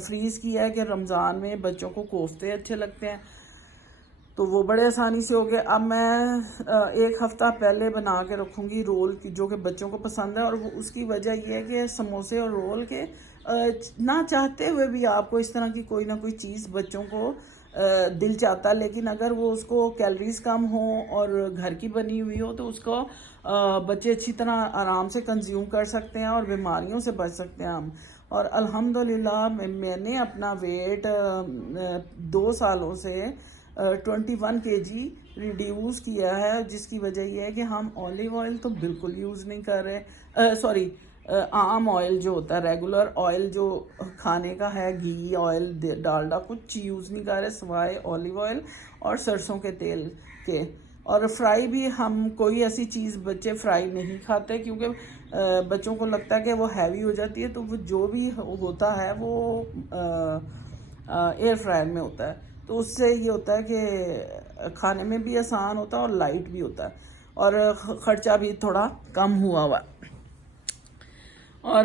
Freeze کیا ہے کہ رمضان میں بچوں کو کوفتے اچھے لگتے ہیں، تو وہ بڑے آسانی سے ہو گئے۔ اب میں 1 ہفتہ پہلے بنا کے رکھوں گی رول کی، جو کہ بچوں کو پسند ہے، اور وہ اس کی وجہ یہ ہے کہ سموسے اور رول کے نہ چاہتے ہوئے بھی آپ کو اس طرح کی کوئی نہ کوئی چیز بچوں کو دل چاہتا ہے، لیکن اگر وہ اس کو کیلریز کم ہوں اور گھر کی بنی ہوئی ہو تو اس کو بچے اچھی طرح آرام سے کنزیوم کر سکتے ہیں اور بیماریوں سے بچ سکتے ہیں ہم۔ اور الحمدللہ میں نے اپنا ویٹ 2 سالوں سے 21 kg ریڈیوز کیا ہے، جس کی وجہ یہ ہے کہ ہم اولیو آئل تو بالکل یوز نہیں کر رہے، سوری عام آئل جو ہوتا ہے، ریگولر آئل جو کھانے کا ہے، گھی آئل ڈالڈا کچھ یوز نہیں کر رہے سوائے اولیو آئل اور سرسوں کے تیل کے۔ اور فرائی بھی ہم کوئی ایسی چیز بچے فرائی نہیں کھاتے، کیونکہ بچوں کو لگتا ہے کہ وہ ہیوی ہو جاتی ہے، تو وہ جو بھی ہوتا ہے وہ ایئر فرائر میں ہوتا ہے، تو اس سے یہ ہوتا ہے کہ کھانے میں بھی آسان ہوتا ہے اور لائٹ بھی ہوتا ہے، اور خرچہ بھی تھوڑا کم ہوا ہوا۔ اور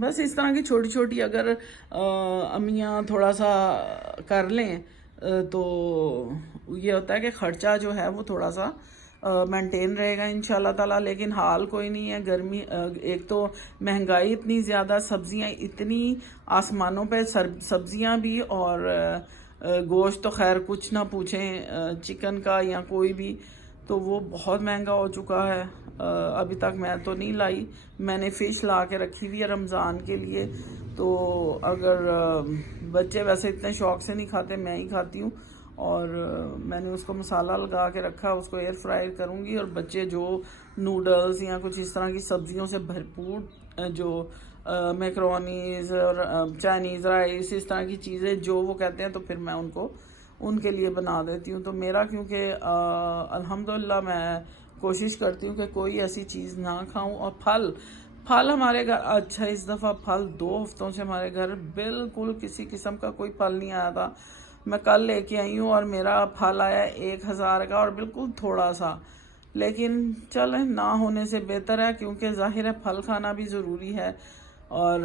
بس اس طرح کی چھوٹی چھوٹی اگر امیاں تھوڑا سا کر لیں تو یہ ہوتا ہے کہ خرچہ جو ہے وہ تھوڑا سا مینٹین رہے گا انشاءاللہ تعالیٰ۔ لیکن حال کوئی نہیں ہے، گرمی ایک تو مہنگائی اتنی زیادہ، سبزیاں اتنی آسمانوں پہ سبزیاں بھی، اور گوشت تو خیر کچھ نہ پوچھیں، چکن کا یا کوئی بھی، تو وہ بہت مہنگا ہو چکا ہے۔ ابھی تک میں تو نہیں لائی، میں نے فش لا کے رکھی ہوئی ہے رمضان کے لیے، تو اگر بچے ویسے اتنے شوق سے نہیں کھاتے، میں ہی کھاتی ہوں، اور میں نے اس کو مسالہ لگا کے رکھا، اس کو ایئر فرائی کروں گی، اور بچے جو نوڈلز یا کچھ اس طرح کی سبزیوں سے بھرپور جو میکرونیز اور چائنیز رائس اس طرح کی چیزیں جو وہ کہتے ہیں، تو پھر میں ان کے لیے بنا دیتی ہوں۔ تو میرا کیونکہ الحمدللہ میں کوشش کرتی ہوں کہ کوئی ایسی چیز نہ کھاؤں۔ اور پھل ہمارے گھر، اچھا اس دفعہ پھل 2 ہفتوں سے ہمارے گھر بالکل کسی قسم کا کوئی پھل نہیں آیا تھا۔ میں کل لے کے آئی ہوں اور میرا پھل آیا 1000 کا، اور بالکل تھوڑا سا، لیکن چلیں نہ ہونے سے بہتر ہے، کیونکہ ظاہر ہے پھل کھانا بھی ضروری ہے۔ اور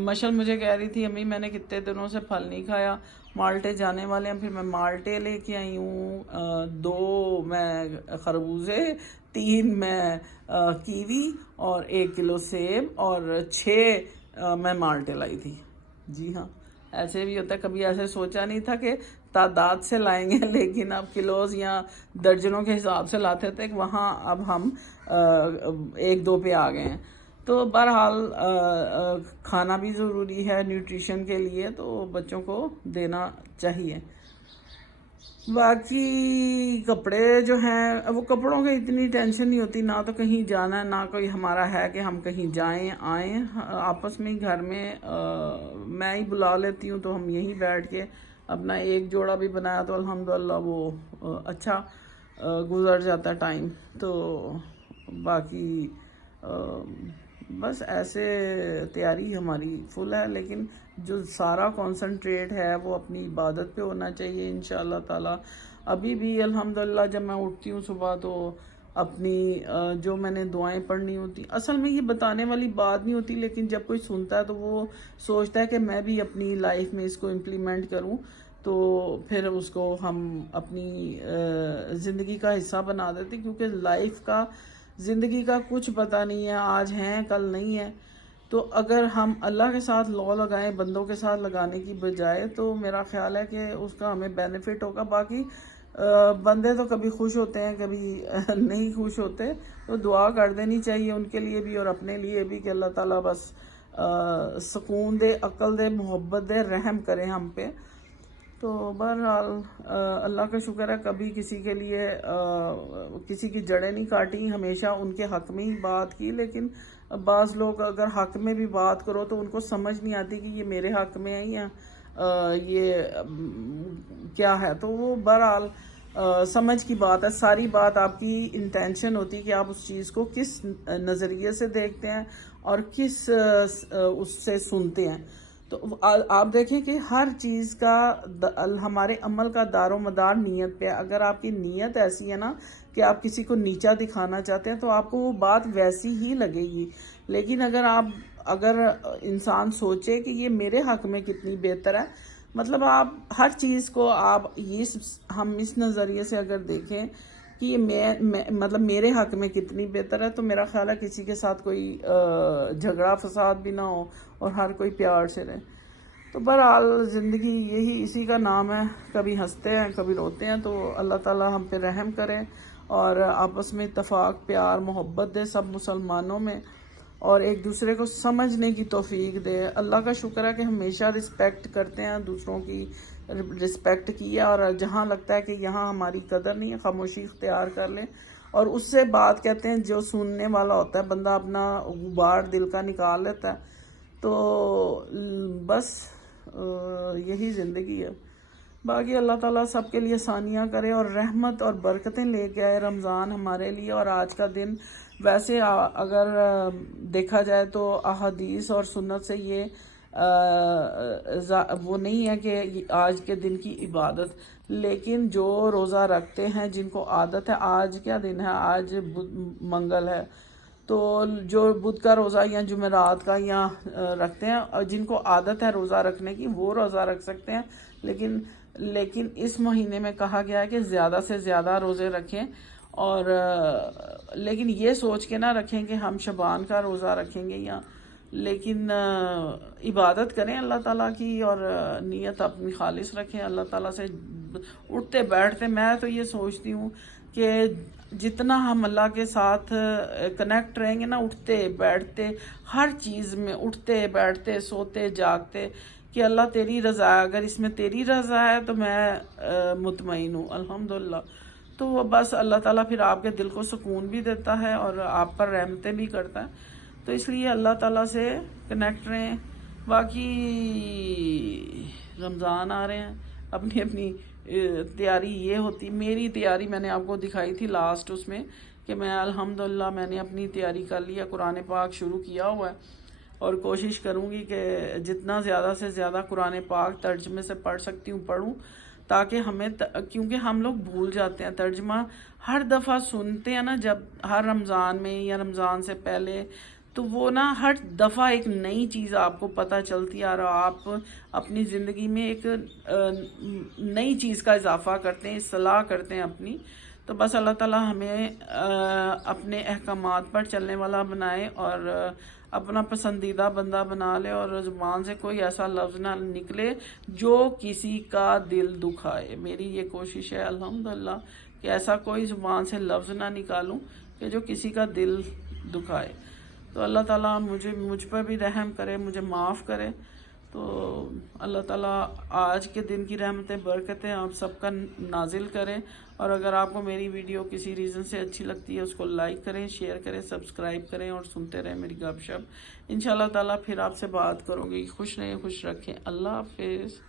مشل مجھے کہہ رہی تھی امی میں نے کتنے دنوں سے پھل نہیں کھایا، مالٹے جانے والے ہیں، پھر میں مالٹے لے کے آئی ہوں، 2 میں خربوزے، 3 میں کیوی، اور 1 کلو سیب، اور 6 میں مالٹے لائی تھی۔ جی ہاں، ایسے بھی ہوتا ہے، کبھی ایسے سوچا نہیں تھا کہ تعداد سے لائیں گے، لیکن اب کلوز یا درجنوں کے حساب سے لاتے تھے، وہاں اب ہم 1-2 پہ آ گئے ہیں۔ تو بہرحال کھانا بھی ضروری ہے نیوٹریشن کے لیے، تو بچوں کو دینا چاہیے۔ باقی کپڑے جو ہیں، وہ کپڑوں کی اتنی ٹینشن نہیں ہوتی، نہ تو کہیں جانا ہے، نہ کوئی ہمارا ہے کہ ہم کہیں جائیں آئیں، آپس میں گھر میں میں ہی بلا لیتی ہوں، تو ہم یہیں بیٹھ کے اپنا 1 جوڑا بھی بنایا تو الحمدللہ وہ اچھا گزر جاتا ٹائم۔ تو باقی بس ایسے تیاری ہماری فل ہے، لیکن جو سارا کنسنٹریٹ ہے وہ اپنی عبادت پہ ہونا چاہیے انشاءاللہ تعالیٰ۔ ابھی بھی الحمدللہ جب میں اٹھتی ہوں صبح تو اپنی جو میں نے دعائیں پڑھنی ہوتی، اصل میں یہ بتانے والی بات نہیں ہوتی، لیکن جب کوئی سنتا ہے تو وہ سوچتا ہے کہ میں بھی اپنی لائف میں اس کو امپلیمنٹ کروں، تو پھر اس کو ہم اپنی زندگی کا حصہ بنا دیتے، کیونکہ زندگی کا کچھ پتہ نہیں ہے، آج ہیں کل نہیں ہے۔ تو اگر ہم اللہ کے ساتھ لا لگائیں بندوں کے ساتھ لگانے کی بجائے، تو میرا خیال ہے کہ اس کا ہمیں بینیفٹ ہوگا۔ باقی بندے تو کبھی خوش ہوتے ہیں، کبھی نہیں خوش ہوتے، تو دعا کر دینی چاہیے ان کے لیے بھی اور اپنے لیے بھی کہ اللہ تعالیٰ بس سکون دے، عقل دے، محبت دے، رحم کرے ہم پہ۔ تو بہرحال اللہ کا شکر ہے، کبھی کسی کے لیے کسی کی جڑیں نہیں کاٹی، ہمیشہ ان کے حق میں ہی بات کی۔ لیکن بعض لوگ اگر حق میں بھی بات کرو تو ان کو سمجھ نہیں آتی کہ یہ میرے حق میں ہے یا یہ کیا ہے، تو وہ بہرحال سمجھ کی بات ہے، ساری بات آپ کی انٹینشن ہوتی ہے کہ آپ اس چیز کو کس نظریے سے دیکھتے ہیں اور کس اس سے سنتے ہیں۔ تو آپ دیکھیں کہ ہر چیز کا ہمارے عمل کا دار و مدار نیت پہ ہے۔ اگر آپ کی نیت ایسی ہے نا کہ آپ کسی کو نیچا دکھانا چاہتے ہیں تو آپ کو وہ بات ویسی ہی لگے گی، لیکن اگر آپ اگر انسان سوچے کہ یہ میرے حق میں کتنی بہتر ہے، مطلب آپ ہر چیز کو آپ ہم اس نظریے سے اگر دیکھیں کہ یہ مطلب میرے حق میں کتنی بہتر ہے، تو میرا خیال ہے کسی کے ساتھ کوئی جھگڑا فساد بھی نہ ہو اور ہر کوئی پیار سے رہے۔ تو بہرحال زندگی یہی اسی کا نام ہے، کبھی ہنستے ہیں کبھی روتے ہیں، تو اللہ تعالی ہم پہ رحم کرے اور آپس میں اتفاق پیار محبت دے سب مسلمانوں میں، اور ایک دوسرے کو سمجھنے کی توفیق دے۔ اللہ کا شکر ہے کہ ہمیشہ رسپیکٹ کرتے ہیں، دوسروں کی رسپیکٹ کی ہے، اور جہاں لگتا ہے کہ یہاں ہماری قدر نہیں ہے خاموشی اختیار کر لیں، اور اس سے بات کہتے ہیں جو سننے والا ہوتا ہے، بندہ اپنا غبار دل کا نکال لیتا ہے۔ تو بس یہی زندگی ہے۔ باقی اللہ تعالیٰ سب کے لیے آسانیاں کرے اور رحمت اور برکتیں لے کے آئے رمضان ہمارے لیے۔ اور آج کا دن ویسے اگر دیکھا جائے تو احادیث اور سنت سے یہ وہ نہیں ہے کہ آج کے دن کی عبادت، لیکن جو روزہ رکھتے ہیں جن کو عادت ہے، آج کیا دن ہے، آج منگل ہے، تو جو بدھ کا روزہ یا جمعرات کا یا رکھتے ہیں، اور جن کو عادت ہے روزہ رکھنے کی وہ روزہ رکھ سکتے ہیں، لیکن اس مہینے میں کہا گیا ہے کہ زیادہ سے زیادہ روزے رکھیں، اور لیکن یہ سوچ کے نہ رکھیں کہ ہم شعبان کا روزہ رکھیں گے، لیکن عبادت کریں اللہ تعالیٰ کی، اور نیت اپنی خالص رکھیں اللہ تعالیٰ سے اٹھتے بیٹھتے۔ میں تو یہ سوچتی ہوں کہ جتنا ہم اللہ کے ساتھ کنیکٹ رہیں گے نا، اٹھتے بیٹھتے ہر چیز میں، اٹھتے بیٹھتے سوتے جاگتے، کہ اللہ تیری رضا ہے، اگر اس میں تیری رضا ہے تو میں مطمئن ہوں الحمدللہ۔ تو بس اللہ تعالیٰ پھر آپ کے دل کو سکون بھی دیتا ہے اور آپ پر رحمتیں بھی کرتا ہے، تو اس لیے اللہ تعالیٰ سے کنیکٹ رہیں۔ باقی رمضان آ رہے ہیں، اپنی اپنی تیاری یہ ہوتی، میری تیاری میں نے آپ کو دکھائی تھی لاسٹ اس میں، کہ میں الحمدللہ میں نے اپنی تیاری کر لیا، قرآن پاک شروع کیا ہوا ہے، اور کوشش کروں گی کہ جتنا زیادہ سے زیادہ قرآن پاک ترجمے سے پڑھ سکتی ہوں پڑھوں، تاکہ ہمیں کیونکہ ہم لوگ بھول جاتے ہیں ترجمہ، ہر دفعہ سنتے ہیں نا جب ہر رمضان میں یا رمضان سے پہلے، تو وہ نا ہر دفعہ ایک نئی چیز آپ کو پتہ چلتی ہے، اور آپ اپنی زندگی میں ایک نئی چیز کا اضافہ کرتے ہیں، اصلاح کرتے ہیں اپنی۔ تو بس اللہ تعالیٰ ہمیں اپنے احکامات پر چلنے والا بنائے، اور اپنا پسندیدہ بندہ بنا لے، اور زبان سے کوئی ایسا لفظ نہ نکلے جو کسی کا دل دکھائے۔ میری یہ کوشش ہے الحمدللہ کہ ایسا کوئی زبان سے لفظ نہ نکالوں کہ جو کسی کا دل دکھائے۔ تو اللہ تعالیٰ مجھ پر بھی رحم کرے، مجھے معاف کرے۔ تو اللہ تعالیٰ آج کے دن کی رحمتیں برکتیں آپ سب کا نازل کریں، اور اگر آپ کو میری ویڈیو کسی ریزن سے اچھی لگتی ہے اس کو لائک کریں، شیئر کریں، سبسکرائب کریں، اور سنتے رہیں میری گپ شپ۔ انشاءاللہ تعالیٰ پھر آپ سے بات کروں گی۔ خوش رہیں، خوش رکھیں، اللہ حافظ۔